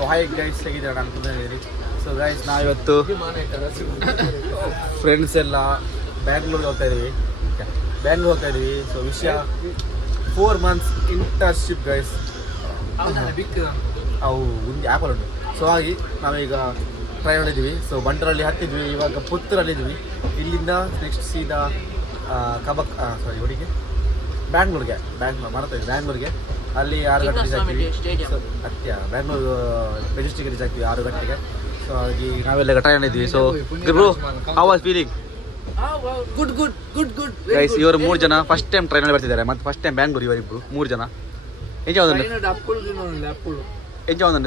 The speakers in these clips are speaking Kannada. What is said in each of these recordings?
ಸೊ ಹಾಯ್ ಗೈಸ್, ಹೇಗಿದ್ದೀರಾ? ನಾನು ಕುಂದಿದ್ದೀರಿ. ಸೊ ಗೈಸ್, ನಾವಿವತ್ತು ಫ್ರೆಂಡ್ಸ್ ಎಲ್ಲ ಬ್ಯಾಂಗ್ಳೂರ್ಗೆ ಹೋಗ್ತಾ ಇದ್ದೀವಿ. ಸೊ ವಿಷಯ 4 months ಇಂಟರ್ನ್ಶಿಪ್ ಗೈಸ್. ಅವು ಒಂದು ಆ್ಯಪಲ್ ಉಂಟು. ಸೊ ಹಾಗೆ ನಾವೀಗ ಟ್ರೈನಲ್ಲಿದ್ದೀವಿ. ಸೊ ಬಂಟರಲ್ಲಿ ಹತ್ತಿದ್ವಿ, ಇವಾಗ ಪುತ್ತೂರಲ್ಲಿದ್ದೀವಿ. ಇಲ್ಲಿಂದ ನೆಕ್ಸ್ಟ್ ಸೀದಾ ಬ್ಯಾಂಗ್ಳೂರಿಗೆ ಅಲ್ಲಿ 6 ಗಂಟೆ ರೀಚ್ ಆಗ್ತೀವಿ. ಸೊ ಬ್ಯಾಂಗ್ಳೂರು ಮೆಜೆಸ್ಟಿಕ್ ರೀಚ್ ಆಗ್ತೀವಿ 6 ಗಂಟೆಗೆ. ಸೊ ಹಾಗೆ ನಾವೆಲ್ಲ ಟ್ರೈನ್ ಇದ್ವಿ. So bro, how was feeling? Good guys, ಇವರು 3 ಜನ ಫಸ್ಟ್ ಟೈಮ್ ಟ್ರೈನಲ್ಲಿ ಬರ್ತಿದ್ದಾರೆ. ಮತ್ತು ಫಸ್ಟ್ ಟೈಮ್ ಬ್ಯಾಂಗ್ಳೂರು ಇವರಿಬ್ರು 3 ಜನ. Enjoy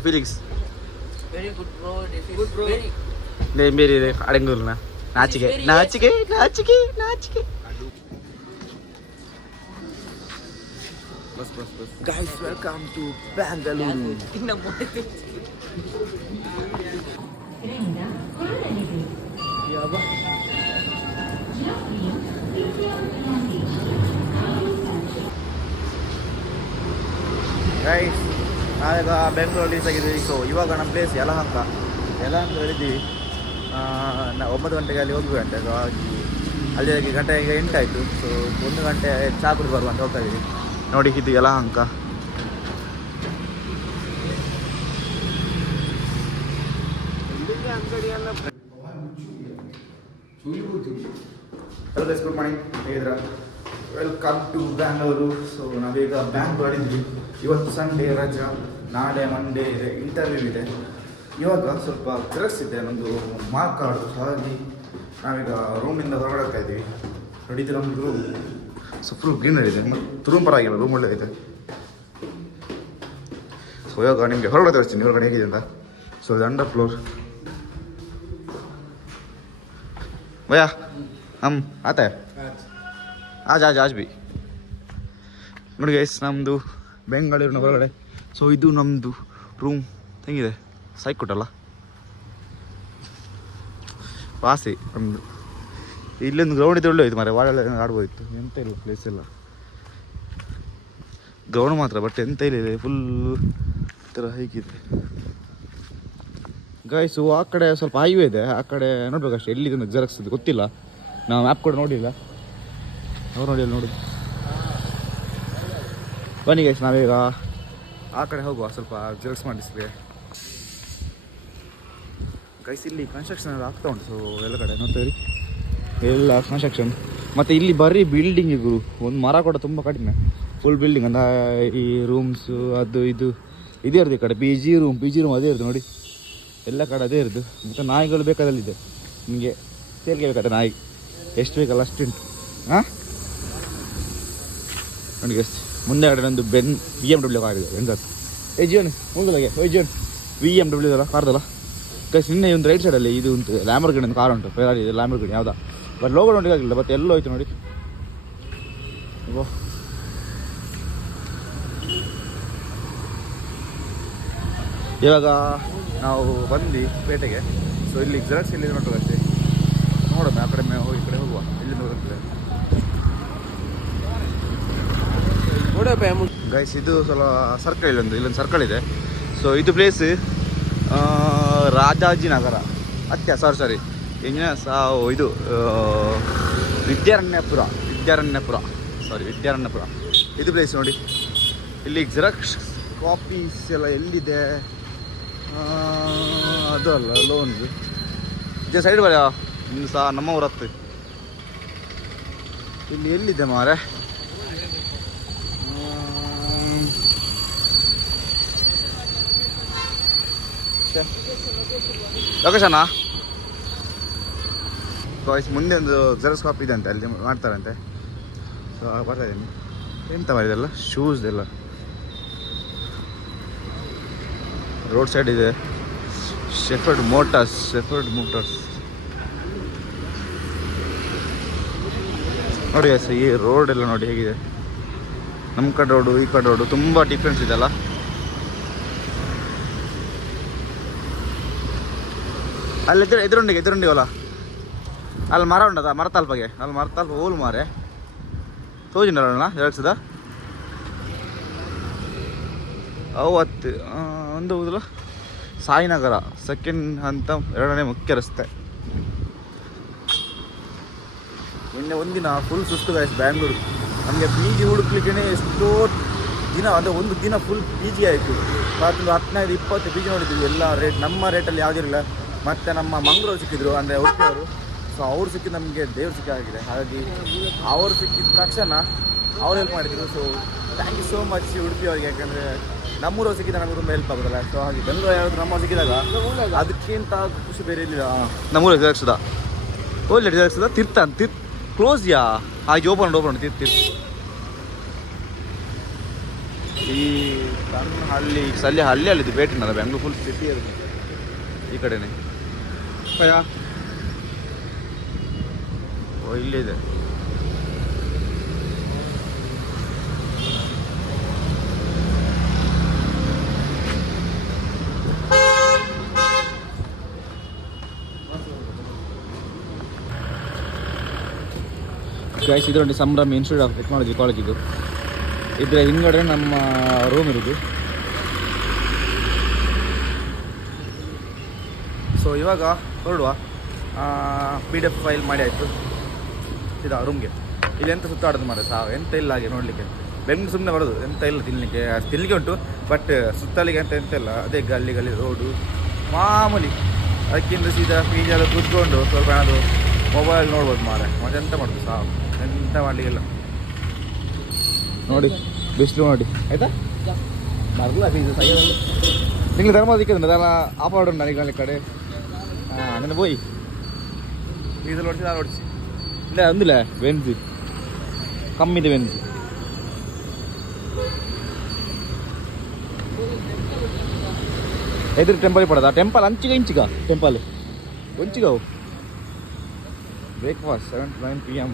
feelings? ಬೇರೆ ಅಡಂಗೂರ್ನ ನಾಚಿಕೆ. Guys, welcome to Bangalore. Guys, ನಾವೀಗ ಬೆಂಗಳೂರು ರೀಚ್ ಆಗಿದ್ದೀವಿ. ಸೊ ಇವಾಗ ನಮ್ಮ ಪ್ಲೇಸ್ ಯಲಹಂಕ ಹೇಳಿದ್ದೀವಿ. 9 ಗಂಟೆಗೆ ಅಲ್ಲಿ ಹೋಗ್ಬೇಕಂತೆ. ಸೊ ಹಾಗೆ ಅಲ್ಲಿ ಗಂಟೆಗೆ 8 ಆಯಿತು. ಸೊ 1 ಗಂಟೆ ಚಾ ಕುಡಿ ಬರುವ ಅಂತ ಹೋಗ್ತಾ ಇದ್ದೀವಿ. ನೋಡಿ, ಇದು Yelahanka. Hello guys, good morning, ಹೇಗಿದ್ದೀರಾ? Welcome to Bangalore. ಸೊ ನಾವೀಗ ಬ್ಯಾಂಗ್ಳೂರಿದ್ವಿ. ಇವತ್ತು ಸಂಡೇ ರಜಾ, ನಾಳೆ ಮಂಡೇ ಇದೆ, ಇಂಟರ್ವ್ಯೂ ಇದೆ. ಇವಾಗ ಸ್ವಲ್ಪ ಕೆಲಸ ಇದೆ, ನಮ್ಮದು ಮಾರ್ಕ್ ಕಾರ್ಡು. ಹಾಗೆ ನಾವೀಗ ರೂಮಿಂದ ಹೊರಗಡೆ ಇದ್ದೀವಿ. ನಡೀತಿಲ್ಲ ನಮ್ಮದು ರೂಮ್. ಸೊ ಫುಲ್ ಗ್ರೀನರಿ ಇದೆ, ಮತ್ತು ರೂಮ್ ಪರವಾಗಿಲ್ಲ, ರೂಮ್ ಒಳ್ಳೆ ಇದೆ. ಸೊ ಇವಾಗ ನಿಮಗೆ ಹೊರಗಡೆ ತೋರಿಸ್ತೀನಿ ಹೊರಗಡೆ ಹೇಗಿದೆ ಅಂತ. ಸೊ ಇದು ಅಂಡರ್ ಫ್ಲೋರ್. ಭಯ್ಯಾ हम आता है आज भी ನೋಡಿ ಗೈಸ್, ನಮ್ಮದು ಬೆಂಗಳೂರಿನ ಹೊರಗಡೆ. ಸೊ ಇದು ನಮ್ಮದು ರೂಮ್. ಹೆಂಗಿದೆ? ಸೈಕ್ ಕೊಟ್ಟಲ್ಲ, ವಾಸಿ. ನಮ್ಮದು ಇಲ್ಲೊಂದು ಗ್ರೌಂಡ್ ಇದೆ, ಒಳ್ಳೆ ಇದು ಮಾರೆ, ವಾಳೆಲ್ಲ ಆಡ್ಬೋದಿತ್ತು. ಎಂತ ಇಲ್ಲ, ಪ್ಲೇಸ್ ಎಲ್ಲ ಗ್ರೌಂಡ್ ಮಾತ್ರ, ಬಟ್ ಎಂತ ಇಲ್ಲ, ಫುಲ್ ಥರ ಹೇಗಿದೆ ಗೈಸು. ಆ ಕಡೆ ಸ್ವಲ್ಪ ಹೈವೇ ಇದೆ, ಆ ಕಡೆ ನೋಡ್ಬೇಕಷ್ಟೇ ಎಲ್ಲಿದೆ ಜೆರಾಕ್ಸ್ ಇದೆ ಗೊತ್ತಿಲ್ಲ. ನಾವು ಮ್ಯಾಪ್ ಕೂಡ ನೋಡಿಲ್ಲ, ಅವ್ರು ನೋಡಿಲ್ಲ. ನೋಡೋದು ಬನ್ನಿ ಗೈಸ್, ನಾವೀಗ ಆ ಕಡೆ ಹೋಗುವ, ಸ್ವಲ್ಪ ಜೆರಾಕ್ಸ್ ಮಾಡಿಸಿದೆ ಗೈಸ್. ಇಲ್ಲಿ ಕನ್ಸ್ಟ್ರಕ್ಷನ್ ಎಲ್ಲ ಆಗ್ತಾ ಉಂಟು. ಸೊ ಎಲ್ಲ ಕಡೆ ನೋಡ್ತೀವಿ, ಎಲ್ಲ ಕನ್ಸ್ಟ್ರಕ್ಷನ್. ಮತ್ತು ಇಲ್ಲಿ ಬರೀ ಬಿಲ್ಡಿಂಗಿಗೂ ಒಂದು ಮರ ಕೂಡ ತುಂಬ ಕಡಿಮೆ, ಫುಲ್ ಬಿಲ್ಡಿಂಗ್. ಅಂದರೆ ಈ ರೂಮ್ಸು ಅದು ಇದು ಇದೇ ಇರೋದು. ಈ ಕಡೆ ಪಿ ಜಿ ರೂಮ್ ಅದೇ ಇರೋದು ನೋಡಿ, ಎಲ್ಲ ಕಡೆ ಅದೇ ಇರೋದು. ಮತ್ತು ನಾಯಿಗಳು ಬೇಕಾದಲ್ಲಿದೆ, ನಿಮಗೆ ಸೇಲ್ಗೆ ಬೇಕಾದ ನಾಯಿ ಎಷ್ಟು ಬೇಕಲ್ಲ ಅಷ್ಟುಂಟು. ಹಾಂ ನೋಡಿ ಗೈಸ್, ಮುಂದೆ ಕಡೆ ಒಂದು BMW ಆಗಿದೆ. ಎಂದತ್ತು ಜೀವನ ಮುಂದಲಾಗೆ ಜೀವನ್ BMW ಇದಲ್ಲ, ಕಾರ್ದಲ್ಲ ಗೈಸ್. ನಿನ್ನೆ ಒಂದು ರೈಟ್ ಸೈಡಲ್ಲಿ ಇದು ಉಂಟು, ಲ್ಯಾಂಬರ್ಗಿನಿ ಒಂದು ಕಾರ್ ಉಂಟು, ಫೆರಾರಿ ಇದೆ, ಲ್ಯಾಂಬರ್ಗಿನಿ ಯಾವುದಾ, ಬಟ್ ಲೋಗೋ ನೋಡಿಲ್ಲ. ಬಟ್ ಎಲ್ಲೋ ಹೋಯ್ತು ನೋಡಿ. ಇವಾಗ ನಾವು ಬಂದು ಪೇಟೆಗೆ. ಸೊ ಇಲ್ಲಿ ಜೆರಾಕ್ಸ್ ಎಲ್ಲಿ ನೋಡ್ಬೇಕು ಅಷ್ಟೇ, ನೋಡೋಣ. ಆ ಕಡೆ ಹೋಗಿ ಈ ಕಡೆ ಹೋಗುವ, ಎಲ್ಲಿಂದ ಹೋಗುತ್ತೆ ಗೈಸ್. ಇದು ಸ್ವಲ್ಪ ಸರ್ಕಲ್, ಇಲ್ಲೊಂದು ಸರ್ಕಲ್ ಇದೆ. ಸೊ ಇದು ಪ್ಲೇಸ್ ರಾಜಾಜಿನಗರ ಸಾರಿ ಇದು ವಿದ್ಯಾರಣ್ಯಪುರ ಇದು ಪ್ಲೇಸ್ ನೋಡಿ. ಇಲ್ಲಿ ಜೆರಾಕ್ಸ್ ಕಾಪೀಸ್ ಎಲ್ಲ ಎಲ್ಲಿದೆ ಅದು ಅಲ್ಲ, ಲೋನ್ದು ಇದೇ ಸೈಡ್ ಬರ ಇನ್ನು ಸಹ ನಮ್ಮ ಊರತ್ತು. ಇಲ್ಲಿ ಎಲ್ಲಿದೆ ಮಾರೆ? ಲೊಕೇಶನಾ ಗಾಯ್ಸ್? ಮುಂದೆ ಒಂದು ಜೆರಾಕ್ಸ್ ಕಾಪಿ ಇದೆ ಅಂತೆ, ಅಲ್ಲಿ ಮಾಡ್ತಾರಂತೆ. ಸೊ ಬರ್ತಾ ಇದ್ದೀನಿ. ಎಂತ ಮಾಡಿದೆಲ್ಲ ಶೂಸ್ ಎಲ್ಲ ರೋಡ್ ಸೈಡ್ ಇದೆ. ಶೆಫರ್ಡ್ ಮೋಟರ್ಸ್ ನೋಡಿ ಗೈಸ್, ಈ ರೋಡ್ ಎಲ್ಲ ನೋಡಿ ಹೇಗಿದೆ. ನಮ್ಮ ಕಡೆ ರೋಡು ಈ ಕಡೆ ರೋಡು ತುಂಬ ಡಿಫ್ರೆನ್ಸ್ ಇದೆಲ್ಲ. ಅಲ್ಲಿ ಎದುರುಂಡಿಗೆ ಹೊಲ, ಅಲ್ಲಿ ಮರ ಉಂಟದ, ಮರತಲ್ಪಗೆ ಅಲ್ಲಿ ಮರತಲ್ಪ ಓಲು ಮಾರೆ ತೋಜಿನಲ್ಲ ಹೇಳ್ಸದ ಅವತ್ತು ಒಂದು ಹೌದಲ್ಲ. ಸಾಯಿನಗರ ಸೆಕೆಂಡ್ ಅಂತ 2ನೇ ಮುಖ್ಯ ರಸ್ತೆ. ನಿನ್ನೆ ಒಂದಿನ ಫುಲ್ ಸುಸ್ತು ಗಾಯ್ಸ್ ಬ್ಯಾಂಗ್ಳೂರು. ನಮಗೆ ಪಿ ಜಿ ಹುಡುಕ್ಲಿಕ್ಕೆ ಎಷ್ಟೋ ದಿನ, ಅಂದರೆ ಒಂದು ದಿನ ಫುಲ್ ಪಿ ಜಿ ಆಯಿತು. ಒಂದು 15-20 ಪಿ ಜಿ ನೋಡಿದ್ವಿ. ಎಲ್ಲ ರೇಟ್ ನಮ್ಮ ರೇಟಲ್ಲಿ ಯಾವುದಿರಲಿಲ್ಲ. ಮತ್ತು ನಮ್ಮ ಮಂಗಳೂರು ಸಿಕ್ಕಿದ್ರು, ಅಂದರೆ ಉಡುಪಿಯವರು. ಸೊ ಅವ್ರು ಸಿಕ್ಕಿದ್ದು ನಮಗೆ ದೇವ್ರು ಸಿಕ್ಕಾಗಿದೆ. ಹಾಗಾಗಿ ಅವರು ಸಿಕ್ಕಿದ ತಕ್ಷಣ ಅವ್ರು ಹೆಲ್ಪ್ ಮಾಡಿದ್ರು. So thank you so much ಉಡುಪಿಯವ್ರಿಗೆ. ಯಾಕಂದರೆ ನಮ್ಮೂರವ್ರು ಸಿಕ್ಕಿದ ನಮಗೆ ತುಂಬ ಹೆಲ್ಪ್ ಆಗೋದಲ್ಲ. ಸೊ ಹಾಗೆ ಬೆಂಗಳೂರು ಯಾರಾದರೂ ನಮ್ಮ ಸಿಕ್ಕಿದಾಗ ಅದಕ್ಕಿಂತ ಖುಷಿ ಬೇರೆ ಇರಲಿಲ್ಲ. ನಮ್ಮೂರು ಜಗಕ್ಷದ ಒಳ್ಳೆ ಜಗಕ್ಷದ ತೀರ್ಥ ಕ್ಲೋಸ್ ಯಾ ಹಾಗೆ ಓಪನ್ ತೀರ್ಥ. ಈ ಸಣ್ಣ ಹಳ್ಳಿಯಲ್ಲಿದ್ದು ಭೇಟಿನಲ್ಲ, ಬೆಂಗಳೂರು ಫುಲ್ ಸಿಟಿ ಇರುತ್ತೆ ಈ ಕಡೆನೇ. ಓ ಇಲ್ಲಿದೆ. ಗೈಸ್ ಇದು ನೋಡಿ ಸಂಭ್ರಮ ಇನ್ಸ್ಟಿಟ್ಯೂಟ್ ಆಫ್ ಟೆಕ್ನಾಲಜಿ ಕಾಲೇಜ್. ಇದು ಇದರ ಹಿಂಗಡೆ ನಮ್ಮ ರೂಮ್ ಇರೋದು. ಸೊ ಇವಾಗ ಹೊರಡುವ. PDF ಫೈಲ್ ಮಾಡಿ ಆಯಿತು. ಇದು ರೂಮ್ಗೆ ಇಲ್ಲಿ ಎಂತ ಸುತ್ತಾಡೋದು ಮಾರೆ, ಎಂತ ಇಲ್ಲ ಹಾಗೆ ನೋಡಲಿಕ್ಕೆ. ಬೆಂಗಳೂರು ಸುಮ್ಮನೆ ಬರೋದು, ಎಂತ ಇಲ್ಲ ತಿನ್ನಲಿಕ್ಕೆ ಉಂಟು, ಬಟ್ ಸುತ್ತಲಿಗೆ ಎಂತ ಇಲ್ಲ. ಅದೇ ಗಲ್ಲಿ ರೋಡು ಮಾಮೂಲಿ. ಅದಕ್ಕಿಂತ ಸೀದಾ ಪೀಜೆಲ್ಲ ಕೂತ್ಕೊಂಡು ಸ್ವಲ್ಪ ಏನಾದರೂ ಮೊಬೈಲ್ ನೋಡ್ಬೋದು ಮಾರೆ. ಮತ್ತೆ ಎಂತ ಮಾಡೋದು ಎಂತ ಮಾಡಲಿಕ್ಕಿಲ್ಲ. ನೋಡಿ ಬಿಸಿಲು ನೋಡಿ ಆಯಿತಾ. ಬರಲ್ಲ നിങ്ങൾ ധർമ്മ നിൽക്കുന്നുണ്ട്. അതാണ് ആ പാടുണ്ട് എനിക്ക് കട അങ്ങനെ പോയി ഡീസൽ ഓടിച്ച് ഞാൻ ഓടിച്ച് ഇല്ല ഒന്നില്ലേ ബെൻസ് കമ്മിൻ്റെ ബെൻസ്. ఎదురు టెంపుల్ పడదా టెంపుల్ అంచుగా ఇంచుగా టెంపుల్ కొంచుగా బ్రేక్ఫాస్ట్ 7-9 PM.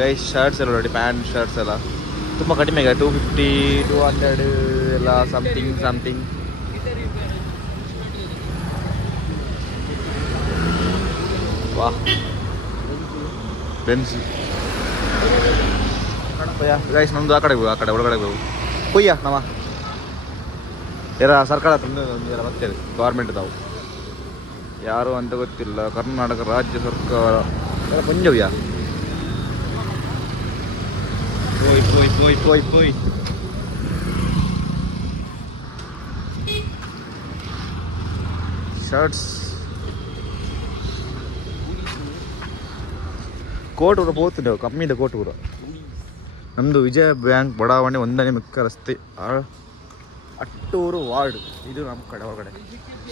ಗೈಸ್ ಶರ್ಟ್ಸ್ ಎಲ್ಲ ನೋಡಿ, ಪ್ಯಾಂಟ್ ಶರ್ಟ್ಸ್ ಎಲ್ಲ ತುಂಬ ಕಡಿಮೆ ಈಗ 250 200 ಎಲ್ಲ ಸಮಥಿಂಗ್. ವಾಹ್ ಬೆನ್ಸ್. ಗೈಸ್ ನಮ್ಮದು ಆ ಕಡೆ ಒಳಗಡೆ ಹೋಗು ಕೊಯ್ಯ ನಮ್ಮ ಯಾರ ಸರ್ಕಾರ ಎಲ್ಲ ಬರ್ತೇವೆ ಗೌರ್ಮೆಂಟ್ ತಾವು ಯಾರು ಅಂತ ಗೊತ್ತಿಲ್ಲ. ಕರ್ನಾಟಕ ರಾಜ್ಯ ಸರ್ಕಾರ ಎಲ್ಲ ಪಂಜವ್ಯಾ പോയി ಶರ್ಟ್ಸ್ ಕೋಟ್ ಕೂಡ ಹೋಗ್ತಿದ್ದೆವು ಕಮ್ಮಿದೆ ಕೋಟ್ ಕೂಡ. ನಮ್ಮದು ವಿಜಯ ಬ್ಯಾಂಕ್ ಬಡಾವಣೆ 1ನೇ ಮುಖ್ಯ ರಸ್ತೆ ಅಟ್ಟೂರು ವಾರ್ಡ್. ಇದು ನಮ್ಮ ಕಡೆ ಹೊರಗಡೆ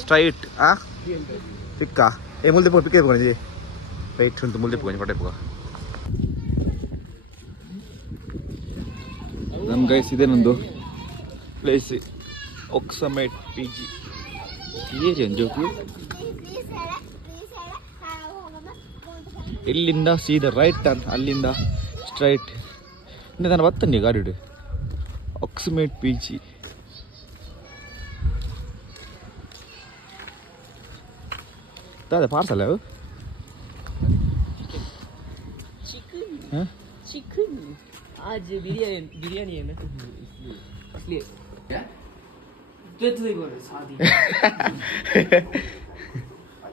ಸ್ಟ್ರೈಟ್ ಸಿಕ್ಕ ಮುಲ್ದೆ ಪೋ ಪಿಕ್ಕೆ ಹೋಗಿ ವೈಟ್ ಅಂತ ಮುಲ್ದೆ ಹೋಗಿ ಪಟೆ ಹೋಗ. ನಮ್ಮ ಗೈಸ್ ಇದೆ ನಂದು ಪ್ಲೇಸ್ ಒಕ್ಸಮೇಟ್ PG ಏರಿಯಂಜೋಕು. ಇಲ್ಲಿಂದ ಸೀದಾ ರೈಟ್ ಟರ್ನ್, ಅಲ್ಲಿಂದ ಸ್ಟ್ರೈಟ್. ಇನ್ನು ನಾನು ಬರ್ತೇನೆ ಗಾಡಿ ಒಕ್ಸಮೇಟ್ PG. दादा पार्सल है वो चिकन आज बिरयानी है ना इसलिए क्या तो ही बोल रहे शादी